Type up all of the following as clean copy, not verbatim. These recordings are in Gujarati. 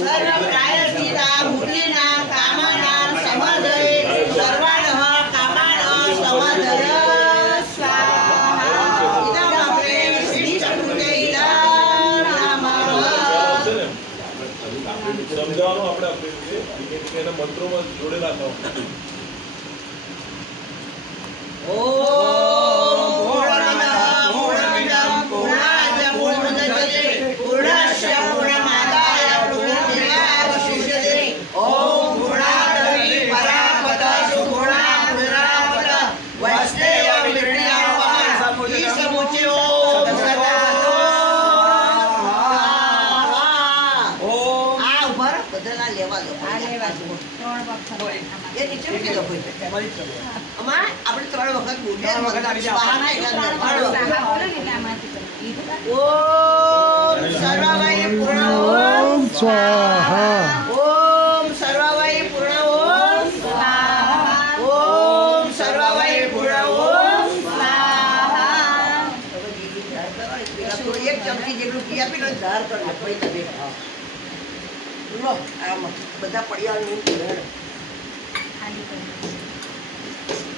सर्वप्रायश्चिता मुक्तिना कामानां समदये सर्वाणः कामानः समदय स्वाहा इदमग्रे श्रीचतुर्थे नमः સમજાવવાનું આપણે આપણી રીતે એના મંત્રોમાં જોડેલા હતા ઓમ પૂર્ણમદ પૂર્ણમિદં પૂર્ણાય પૂર્ણદયતે પૂર્ણસ્ય પૂર્ણમાદાય પૂર્ણમેવાવશિષ્યતે ઓમ પૂર્ણાદપી પરાપદ સુપૂર્ણા પુનરાપદ વૈષ્ણવ વિદ્યાવાન ઈસમુચ્યો સદાતો આ ઉપર બદલા લેવા દો આ લેવા દો એ નીચે મૂકી દો કોઈ અમાર આપણે 3 વખત બોલ્યા વખત આવી સ્વાહા ના ઓમ સર્વવૈ પૂર્ણ ઓમ સ્વાહા ઓમ સર્વવૈ પૂર્ણ ઓમ સ્વાહા ઓમ સર્વવૈ પૂર્ણ ઓમ સ્વાહા એક ચમચી જેટલું પી આપી ને ધાર કર લે ભાઈ તમે લો આમ બધા પડિયાળનું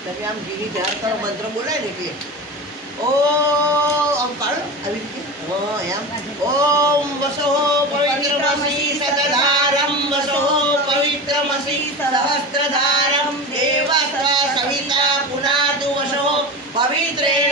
તમે આમ જીની ધ્યાન કરો મંત્ર બોલાય ને એટલે ઓમ પાડો આવી રીતે એમ ઓમ વસો પવિત્રમસી સદધારમ વસો પવિત્રમસી સહસ્ત્રધારમ દેવસ્ત્ર સવિતા પુનાતુ વસો પવિત્રેણ